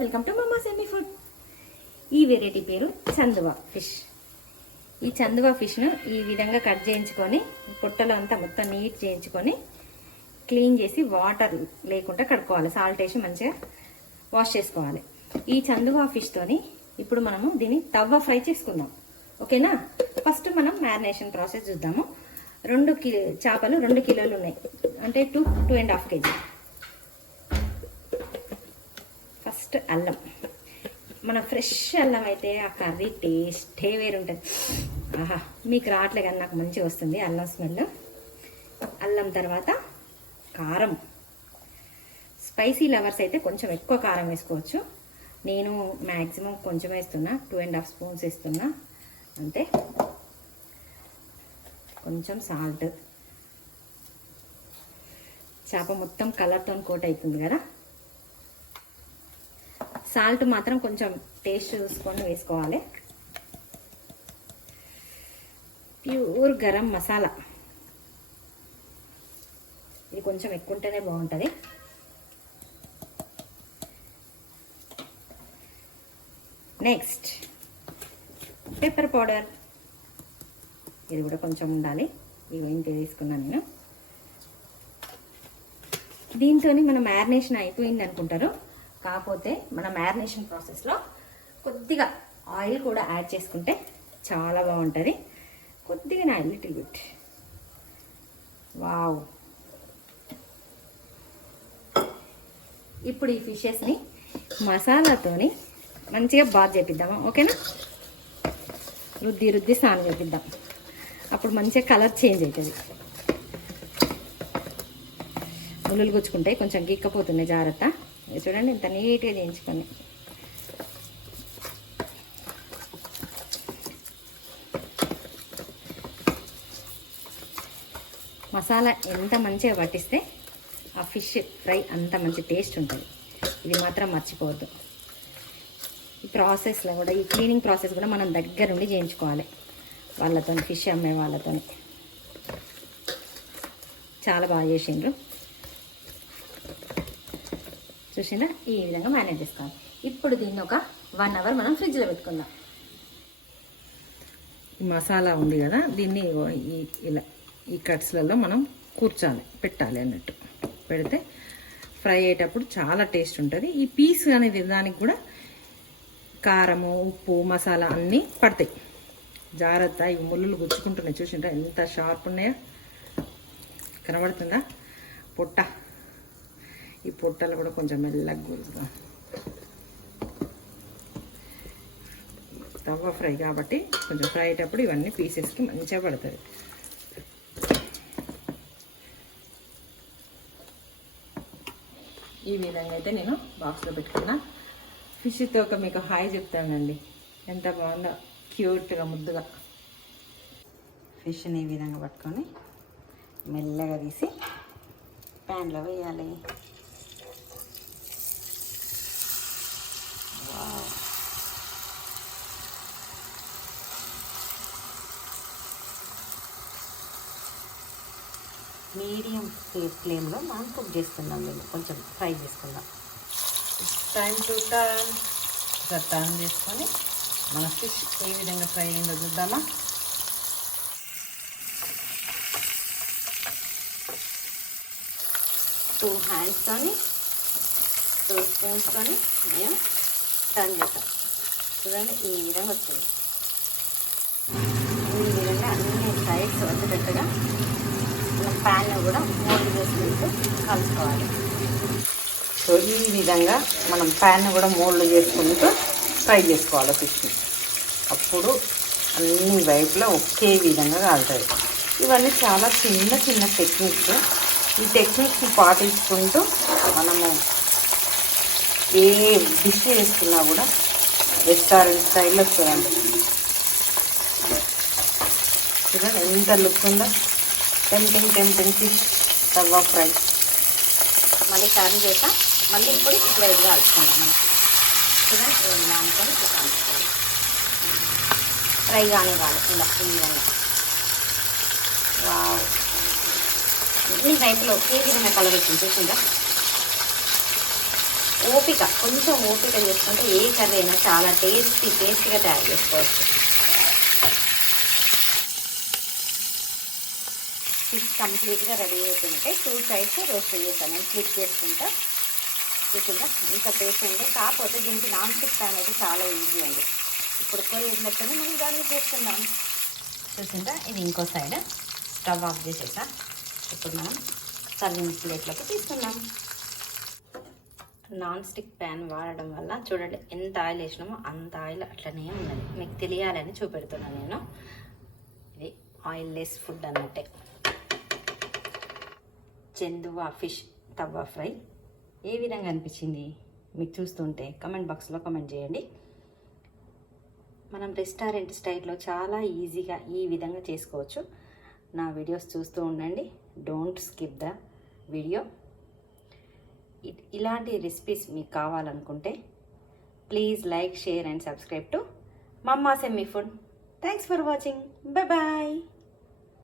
Welcome to మమ్మా semi food. ఈ variety పేరు చందువా ఫిష్. ఈ చందువా ఫిష్ను ఈ విధంగా కట్ చేయించుకొని పొట్టలో అంతా మొత్తం నీట్ చేయించుకొని క్లీన్ చేసి వాటర్ లేకుండా కడుక్కోవాలి. సాల్ట్ వేసి మంచిగా వాష్ చేసుకోవాలి. ఈ చందువా ఫిష్తోని ఇప్పుడు మనము దీన్ని తవ్వ ఫ్రై చేసుకుందాం. ఓకేనా? ఫస్ట్ మనం మ్యారినేషన్ ప్రాసెస్ చూద్దాము. చేపలు 2 కిలోలు ఉన్నాయి, అంటే 2.5 kg. ఫస్ట్ అల్లం, మన ఫ్రెష్ అల్లం అయితే ఆ కర్రీ టేస్టే వేరుంటుంది. ఆహా, మీకు రావట్లే కానీ నాకు మంచిగా వస్తుంది అల్లం స్మెల్. అల్లం తర్వాత కారం. స్పైసీ లవర్స్ అయితే కొంచెం ఎక్కువ కారం వేసుకోవచ్చు. నేను మ్యాక్సిమం కొంచెం వేస్తున్నా, 2.5 స్పూన్స్ వేస్తున్నా అంతే. కొంచెం సాల్ట్. చేప మొత్తం కలర్తో కోట్ అవుతుంది కదా. సాల్ట్ మాత్రం కొంచెం టేస్ట్ చూసుకొని వేసుకోవాలి. ప్యూర్ గరం మసాలా, ఇది కొంచెం ఎక్కువ ఉంటేనే బాగుంటుంది. నెక్స్ట్ పెప్పర్ పౌడర్, ఇది కూడా కొంచెం ఉండాలి. ఇవి ఇంత తీసుకున్నాను నేను. దీంతో మన మ్యారినేషన్ అయిపోయింది అనుకుంటారు, కాకపోతే మన మ్యారినేషన్ ప్రాసెస్లో కొద్దిగా ఆయిల్ కూడా యాడ్ చేసుకుంటే చాలా బాగుంటుంది. కొద్దిగా నా లిటిల్ బిట్. వావ్. ఇప్పుడు ఈ ఫిషెస్ని మసాలాతోని మంచిగా బాత్ చేపిద్దాము. ఓకేనా? రుద్ది స్నానం చేపిద్దాం. అప్పుడు మంచిగా కలర్ చేంజ్ అవుతుంది. ముళ్ళు గుచ్చుకుంటాయి, కొంచెం గిక్కపోతున్నాయి, జాగ్రత్త. చూడండి ఇంత నీట్గా చేయించుకొని. మసాలా ఎంత మంచిగా పట్టిస్తే ఆ ఫిష్ ఫ్రై అంత మంచి టేస్ట్ ఉంటుంది. ఇది మాత్రం మర్చిపోవద్దు. ఈ ప్రాసెస్లో కూడా, ఈ క్లీనింగ్ ప్రాసెస్ కూడా మనం దగ్గరుండి చేయించుకోవాలి వాళ్ళతో, ఫిష్ అమ్మే వాళ్ళతో. చాలా బాగా చేసిండ్రు. చూసిందా? ఈ విధంగా మేనేజ్ చేసుకోవాలి. ఇప్పుడు దీన్ని ఒక 1 hour మనం ఫ్రిడ్జ్లో పెట్టుకుందాం. ఈ మసాలా ఉంది కదా, దీన్ని ఇలా ఈ కట్స్లలో మనం పెట్టాలి అన్నట్టు. పెడితే ఫ్రై అయ్యేటప్పుడు చాలా టేస్ట్ ఉంటుంది. ఈ పీస్ అనేది దానికి కూడా కారము, ఉప్పు, మసాలా అన్నీ పడతాయి. జాగ్రత్త, ఈ ముళ్ళు గుచ్చుకుంటున్నాయి. చూసిండ్రా ఎంత షార్ప్ ఉన్నాయో? కనబడుతుందా? పొట్ట, ఈ పొట్టలు కూడా కొంచెం మెల్లగా గురుద్దాం. తవ్వ ఫ్రై కాబట్టి కొంచెం ఫ్రై అయ్యేటప్పుడు ఇవన్నీ పీసెస్కి మంచిగా పడుతుంది. ఈ విధంగా అయితే నేను బాక్స్లో పెట్టుకున్నా. ఫిష్తో ఒక మీకు హాయ్ చెప్తానండి. ఎంత బాగుందో, క్యూట్గా ముద్దుగా. ఫిష్ని ఈ విధంగా పట్టుకొని మెల్లగా తీసి ప్యాన్లో వేయాలి. మీడియం ఫ్లేమ్లో మనం కుక్ చేసుకుందాం. మేము కొంచెం ఫ్రై చేసుకుందాం. టైం టు టర్న్ చేసుకొని మన ఫిష్ ఏ విధంగా ఫ్రై అయిందో చూద్దామా? టూ హ్యాండ్స్తోని 2 స్పూన్స్తోని మేము టర్న్ చేస్తాం. చూడండి ఈ విధంగా వచ్చింది. ఈ విధంగా అన్ని సైడ్స్ వచ్చేటట్టుగా మనం ప్యాన్ కూడా మోల్డ్ చేసుకుంటూ కలుసుకోవాలి. సో ఈ విధంగా మనం ప్యాన్ కూడా మోల్డ్ చేసుకుంటూ ఫ్రై చేసుకోవాలి ఫిష్ని. అప్పుడు అన్ని వైపులా ఒకే విధంగా కాలుతుంది. ఇవన్నీ చాలా చిన్న చిన్న టెక్నిక్స్. ఈ టెక్నిక్స్ని పాటించుకుంటూ మనము ఏ డిష్ చేసుకున్నా కూడా రెస్టారెంట్ స్టైల్లో వస్తుందండి. చూడండి ఎంత లుక్ ఉందో. టెంప్టింగ్ ఫిష్ తవ్వ ఫ్రై. మళ్ళీ టర్న్ చేసా. మళ్ళీ ఇప్పుడు వేడిగా కలుపుకుందాం మనం. చూడండి ఇలా అనుకొని కలుపుకోవాలి. ఫ్రై కానివ్వాలి ఇలా ఈ విధంగా. వావ్, అన్ని వైపులో ఒకే విధంగా కలర్ వచ్చింది. చూసిందా? కొంచెం ఓపిక చేసుకుంటే ఏ కర్రీ అయినా చాలా టేస్టీగా తయారు చేసుకోవచ్చు. ఫిష్ కంప్లీట్గా రెడీ అయిపోయింటే 2 సైడ్స్ రోస్ట్ చేస్తాను. నేను ఫ్లిప్ చేసుకుంటా చూసిందా ఇంత పేషెంట్. కాకపోతే దీనికి నాన్ స్టిక్ ప్యాన్ అయితే చాలా ఈజీ అండి. ఇప్పుడు కొరియర్ మెత్తని మనం దాన్ని చేసుకుందాం. చూసిందా ఇది ఇంకో సైడ్ స్టవ్ ఆఫ్ చేసేసా. ఇప్పుడు మనం సర్వింగ్ ప్లేట్లోకి తీసుకుందాం. నాన్ స్టిక్ ప్యాన్ వాడడం వల్ల చూడండి ఎంత ఆయిల్ వేసినామో అంత ఆయిల్ అట్లనే ఉన్నది. మీకు తెలియాలని చూపెడుతున్నాను నేను. ఇది ఆయిల్ లెస్ ఫుడ్ అన్నట్టే. చెందువా ఫిష్ తవ్వ ఫ్రై ఏ విధంగా అనిపించింది మీకు చూస్తుంటే కమెంట్ బాక్స్లో కమెంట్ చేయండి. మనం రెస్టారెంట్ స్టైల్లో చాలా ఈజీగా ఈ విధంగా చేసుకోవచ్చు. నా వీడియోస్ చూస్తూ ఉండండి. Don't skip the video. ఇలాంటి రెసిపీస్ మీకు కావాలనుకుంటే please like, share and subscribe to mamma సెమ్మీ food. Thanks for watching. Bye.